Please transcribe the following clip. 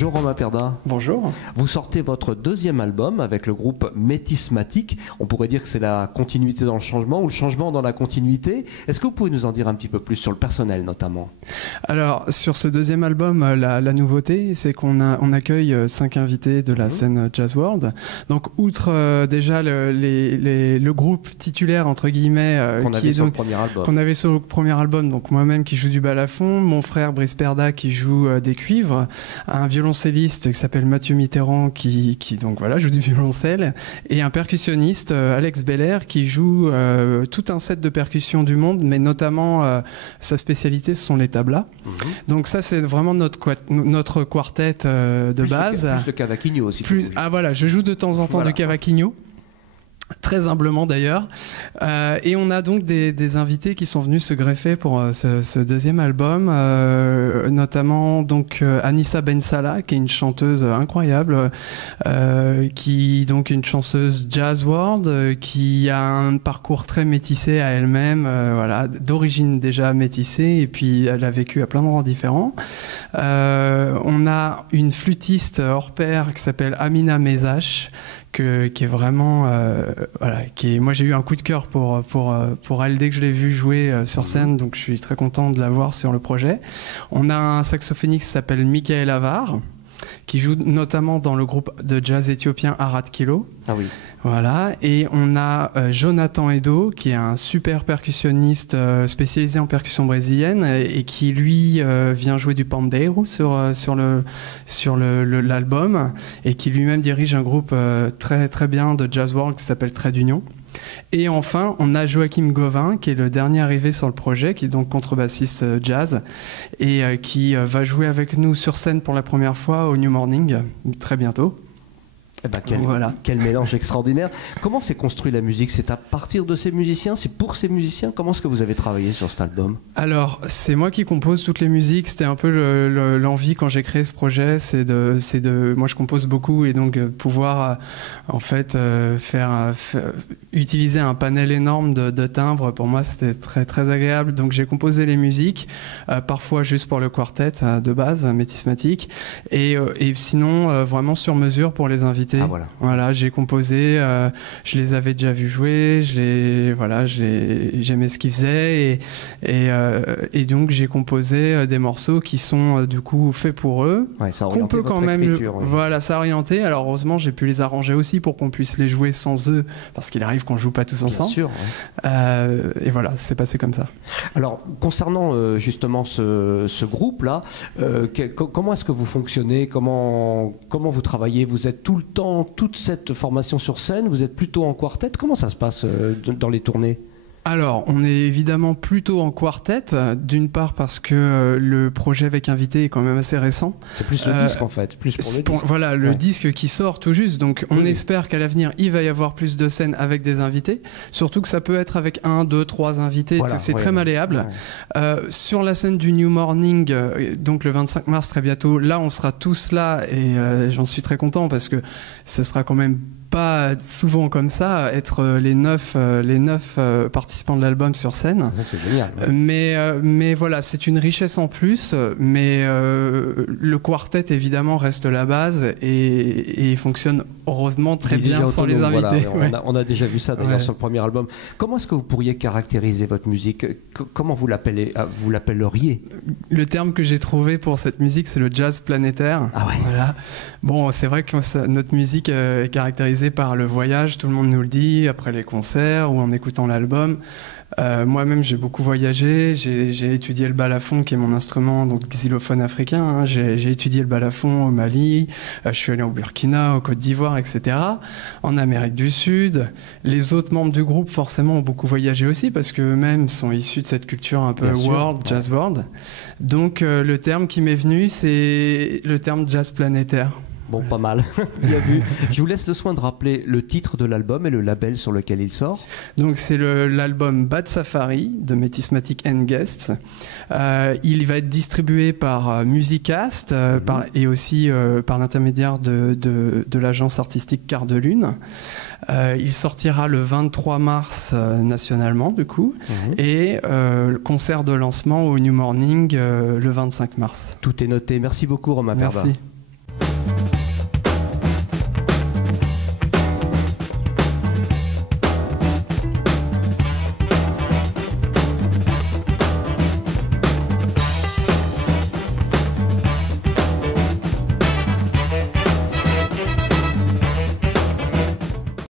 Bonjour Romain Perda. Bonjour. Vous sortez votre deuxième album avec le groupe Métismatique. On pourrait dire que c'est la continuité dans le changement ou le changement dans la continuité. Est-ce que vous pouvez nous en dire un petit peu plus sur le personnel notamment? Alors sur ce deuxième album, la nouveauté c'est qu'on accueille 5 invités de la scène Jazz World. Donc outre déjà le groupe titulaire entre guillemets qu'on avait sur le premier album, donc moi-même qui joue du balafon, mon frère Brice Perda qui joue des cuivres, un violoncelliste qui s'appelle Mathieu Mitterrand qui donc voilà joue du violoncelle, et un percussionniste Alex Belair qui joue tout un set de percussions du monde, mais notamment sa spécialité ce sont les tablas. Donc ça c'est vraiment notre quartet de base. Plus le cavaquinho aussi. Ah voilà, je joue de temps en temps du cavaquinho. Très humblement d'ailleurs, et on a donc des invités qui sont venus se greffer pour ce deuxième album, notamment donc Anissa Ben Salah qui est une chanteuse incroyable, qui donc une chanteuse jazz world, qui a un parcours très métissé à elle-même, voilà, d'origine déjà métissée, et puis elle a vécu à plein d'endroits différents. On a une flûtiste hors pair qui s'appelle Amina Mezache, qui est vraiment voilà, moi j'ai eu un coup de cœur pour elle dès que je l'ai vue jouer sur scène, donc je suis très content de la voir sur le projet. On a un saxophoniste qui s'appelle Michael Avar, qui joue notamment dans le groupe de jazz éthiopien Arat Kilo. Ah oui. Voilà, et on a Jonathan Edo qui est un super percussionniste spécialisé en percussion brésilienne et qui lui vient jouer du pandeiro sur l'album, et qui lui-même dirige un groupe très très bien de jazz world qui s'appelle Trait d'Union. Et enfin, on a Joachim Gauvin, qui est le dernier arrivé sur le projet, qui est donc contrebassiste jazz, et qui va jouer avec nous sur scène pour la première fois au New Morning, très bientôt. Eh ben, quel mélange extraordinaire. Comment s'est construit la musique? C'est à partir de ces musiciens? C'est pour ces musiciens? Comment est-ce que vous avez travaillé sur cet album? Alors, c'est moi qui compose toutes les musiques. C'était un peu l'envie quand j'ai créé ce projet. Moi, je compose beaucoup, et donc pouvoir en fait utiliser un panel énorme de timbres, pour moi, c'était très très agréable. Donc, j'ai composé les musiques, parfois juste pour le quartet de base, Métismatique, et sinon vraiment sur mesure pour les invités. Ah, voilà, j'ai composé, je les avais déjà vus jouer, j'aimais ce qu'ils faisaient, et donc j'ai composé des morceaux qui sont du coup faits pour eux, qu'on peut quand même, voilà, s'orienter. Alors heureusement, j'ai pu les arranger aussi pour qu'on puisse les jouer sans eux, parce qu'il arrive qu'on joue pas tous ensemble. Bien sûr. Et voilà, c'est passé comme ça. Alors concernant justement ce groupe-là, comment est-ce que vous fonctionnez? Comment vous travaillez? Vous êtes tout le temps, toute cette formation sur scène, vous êtes plutôt en quartet? Comment ça se passe dans les tournées? Alors, on est évidemment plutôt en quartet, d'une part parce que le projet avec invité est quand même assez récent. C'est plus le disque en fait, plus pour le disque. Voilà, le disque qui sort tout juste, donc on espère qu'à l'avenir, il va y avoir plus de scènes avec des invités, surtout que ça peut être avec 1, 2, 3 invités, voilà, c'est très malléable. Ouais. Sur la scène du New Morning, donc le 25 mars très bientôt, là on sera tous là, et j'en suis très content parce que ce sera quand même pas souvent comme ça, être les 9 participants de l'album sur scène. Ça, c'est génial. Ouais. Mais voilà, c'est une richesse en plus, mais le quartet évidemment reste la base, et il fonctionne heureusement très bien sans les invités. Voilà, on a déjà vu ça d'ailleurs sur le premier album. Comment est-ce que vous pourriez caractériser votre musique? Comment vous l'appelleriez? Le terme que j'ai trouvé pour cette musique, c'est le jazz planétaire. Ah ouais. Voilà. Bon, c'est vrai que notre musique est caractérisée par le voyage, tout le monde nous le dit, après les concerts ou en écoutant l'album. Moi-même, j'ai beaucoup voyagé, j'ai étudié le balafon, qui est mon instrument, donc xylophone africain, hein. J'ai étudié le balafon au Mali, je suis allé au Burkina, au Côte d'Ivoire, etc., en Amérique du Sud. Les autres membres du groupe, forcément, ont beaucoup voyagé aussi, parce qu'eux-mêmes sont issus de cette culture un peu jazz world. Donc, le terme qui m'est venu, c'est le terme jazz planétaire. Bon, pas mal. Bien vu. Je vous laisse le soin de rappeler le titre de l'album et le label sur lequel il sort. Donc, c'est l'album Bad Safari de Métismatique and Guests. Il va être distribué par Musicast et aussi par l'intermédiaire de l'agence artistique Quart de Lune. Il sortira le 23 mars nationalement, du coup, et le concert de lancement au New Morning le 25 mars. Tout est noté. Merci beaucoup, Romain Perda. Merci.